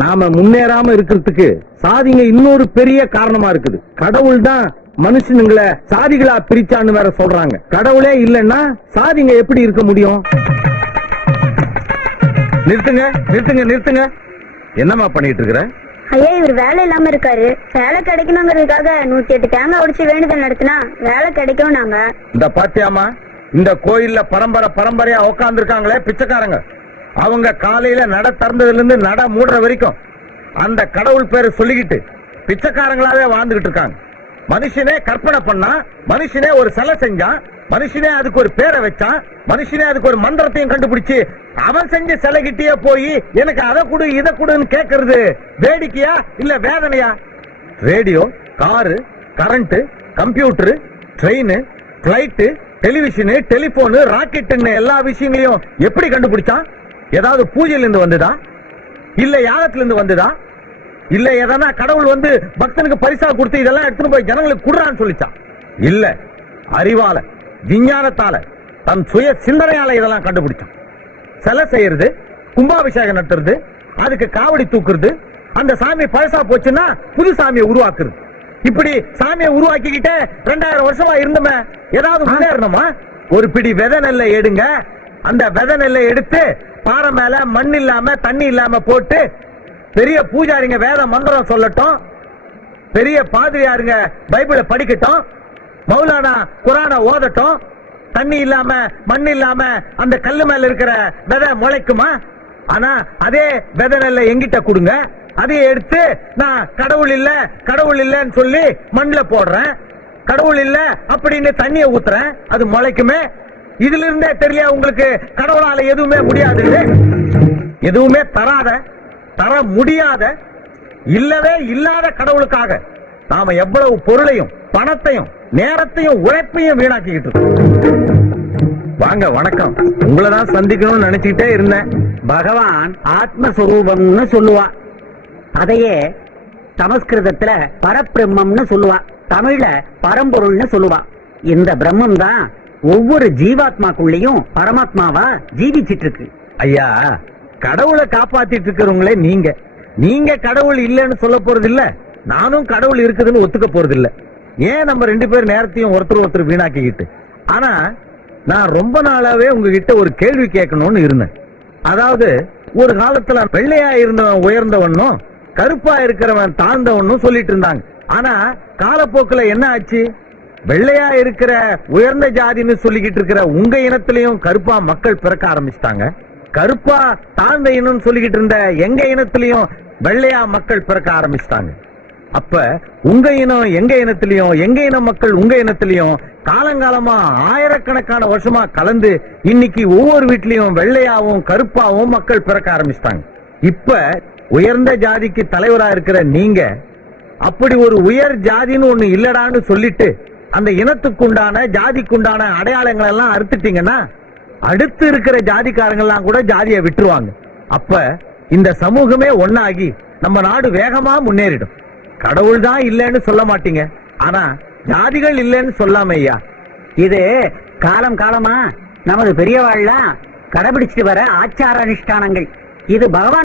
நாம முன்னேறாம இருக்கிறதுக்கு சாதிங்க இன்னொரு பெரிய காரணமா இருக்குது. கடவுள் தான் மனுஷனுங்களை சாதிகளா பிரிச்சான்னு வேற சொல்றாங்க. கடவுளே இல்லன்னா சாதிங்க எப்படி இருக்க முடியும்? நிறுத்துங்க நிறுத்துங்க நிறுத்துங்க. என்னமா பண்ணிட்டு இருக்கிற? ஐயா, இவர் வேலை இல்லாம இருக்காரு. வேலை கிடைக்கணுங்கிறதுக்காக 108 தேங்காய் உடைச்சு வேண்டுதல் நடத்தினா வேலை கிடைக்கும். நாங்க இந்த பாத்தியாமா, இந்த கோயில்ல பரம்பரை பரம்பரையா உட்கார்ந்து இருக்காங்களே பிச்சைக்காரங்க, அவங்க காலையில நட திறந்ததுல இருந்து நட மூடுற வரைக்கும் அந்த கடவுள் பேரை சொல்லிக்கிட்டு பிச்சைக்காரங்களாவே வாழ்ந்துகிட்டு இருக்காங்க. மனுஷனே கற்பனை பண்ணா, மனுஷனே ஒரு சிலை செஞ்சான், மனுஷனே அதுக்கு ஒரு பேரை வச்சான், மனுஷனே அதுக்கு ஒரு மந்திரத்தையும் கண்டுபிடிச்சு அவன் செஞ்ச சிலைகிட்டே போய் எனக்கு அதை கொடு இதை கொடுன்னு கேட்கறது வேடிக்கையா இல்ல வேதனையா? Radio, car, current, computer, train, flight, television, telephone, ராக்கெட்டுன்னு எல்லா விஷயங்களையும் எப்படி கண்டுபிடிச்சான்? ஏதாவது பூஜையில இருந்து வந்ததா? இல்ல யாகத்துல இருந்து வந்ததா? இல்ல எதனா கடவுள் வந்து பக்தனுக்கு பரிசா கொடுத்து இதெல்லாம் எடுத்துட்டு போய் ஜனங்களுக்கு குடுறான்னு சொல்லிச்சான்? இல்ல, அறிவால விஞ்ஞானத்தால தன் சுய சிந்தனையால இதெல்லாம் கண்டுபிடிச்சான். சிலை செய்யறது, கும்பாபிஷேகம் நடத்துறது, அதுக்கு காவடி தூக்குறது, அந்த சாமி பழசா போச்சுன்னா புது சாமியை உருவாக்குறது. இப்படி சாமியை உருவாக்கிக்கிட்டே 2000 வருஷமா இருந்தோமே, ஏதாவது முன்னேறணுமா? ஒரு பிடி விதை நெல்லை எடுங்க, அந்த விதை நெல்லை எடுத்து பாறை மேல மண் இல்லாம தண்ணி இல்லாம போட்டு பெரிய பூஜாரிங்க வேத மந்திரம் சொல்லட்டும், பெரிய பாதிரியாருங்க பைபிளை படிக்கட்டும், மௌலானா குரானை ஓதட்டும், தண்ணி இல்லாம மண் இல்லாம அந்த கல்லு மேல இருக்கிற விதை முளைக்குமா? ஆனா அதே விதை நெல்லை எங்கிட்ட கொடுங்க, அதையே எடுத்து நான் கடவுள் இல்ல கடவுள் இல்லன்னு சொல்லி மண்ல போடுறேன், கடவுள் இல்ல அப்படின்னு தண்ணிய ஊத்துறேன், அது முளைக்குமே? இதுல இருந்தே தெரியல உங்களுக்கு கடவுளால எதுவுமே முடியாது, எதுவுமே தராத, தர முடியாத, இல்லவே இல்லாத கடவுளுக்காக நாம எவ்வளவு பொருளையும் பணத்தையும் நேரத்தையும் உழைப்பையும் வீணாக்கிட்டு இருக்கோம். வாங்க, வணக்கம். உங்களதான் சந்திக்கணும்னு நினைச்சுக்கிட்டே இருந்தேன். பகவான் ஆத்மஸ்வரூபம்னு சொல்லுவா, அதையே சமஸ்கிருதத்துல பரபிரம்மம்னு சொல்லுவா, தமிழ்ல பரம்பொருள்னு சொல்லுவா. இந்த பிரம்மம் தான் ஒவ்வொரு ஜீவாத்மாக்குள்ளேயும் பரமாத்மாவா ஜீவிச்சிட்டு இருக்கு. ஐயா, கடவுளை காப்பாத்திட்டு இருக்கிறவங்களே நீங்க. நீங்க கடவுள் இல்லன்னு சொல்ல போறது இல்ல, நானும் கடவுள் இருக்குதுன்னு ஒத்துக்க போறது இல்ல. ஏன் நம்ம 2 பேர் நேரத்தையும் ஒருத்தர் ஒருத்தர் வீணாக்கிக்கிட்டு? ஆனா நான் ரொம்ப நாளாவே உங்ககிட்ட ஒரு கேள்வி கேட்கணும்னு இருந்தேன். அதாவது, ஒரு காலத்துல வெள்ளையா இருந்தவன் உயர்ந்தவனும் கருப்பா இருக்கிறவன் தாழ்ந்தவனும் சொல்லிட்டு இருந்தாங்க. ஆனா காலப்போக்குல என்ன ஆச்சு? வெள்ளையா இருக்கிற உயர்ந்த ஜாதின்னு சொல்லிக்கிட்டு இருக்கிற உங்க இனத்திலையும் கருப்பா மக்கள் பிறக்க ஆரம்பிச்சிட்டாங்க. கருப்பா தாழ்ந்த இனம் சொல்லிக்கிட்டு இருந்த எங்க இனத்திலையும் வெள்ளையா மக்கள் பிறக்க ஆரம்பிச்சிட்டாங்க. அப்ப உங்க இனம் எங்க இனத்திலையும் எங்க இன மக்கள் உங்க இனத்திலையும் காலங்காலமா ஆயிரக்கணக்கான வருஷமா கலந்து இன்னைக்கு ஒவ்வொரு வீட்லயும் வெள்ளையாவும் கருப்பாவும் மக்கள் பிறக்க ஆரம்பிச்சிட்டாங்க. இப்ப உயர்ந்த ஜாதிக்கு தலைவரா இருக்கிற நீங்க அப்படி ஒரு உயர் ஜாதின்னு ஒண்ணு இல்லடான்னு சொல்லிட்டு அந்த இனத்துக்குண்டான ஜாதிக்குண்டான அடையாளங்கள் எல்லாம் அறுத்துட்டீங்கன்னா அடுத்து இருக்கிற ஜாதிக்காரங்க எல்லாம் கூட ஜாதியை விட்டுருவாங்க. அப்ப இந்த சமூகமே ஒன்னாகி நம்ம நாடு வேகமா முன்னேறிடும். கடவுள் தான் இல்லைன்னு சொல்ல மாட்டீங்க, ஆனா ஜாதிகள் இல்லைன்னு சொல்லாம ஐயா. இது காலம் காலமா நமது பெரியவாழ்லாம் கடைபிடிச்சிட்டு வர ஆச்சார அனுஷ்டானங்கள். இது பகவான்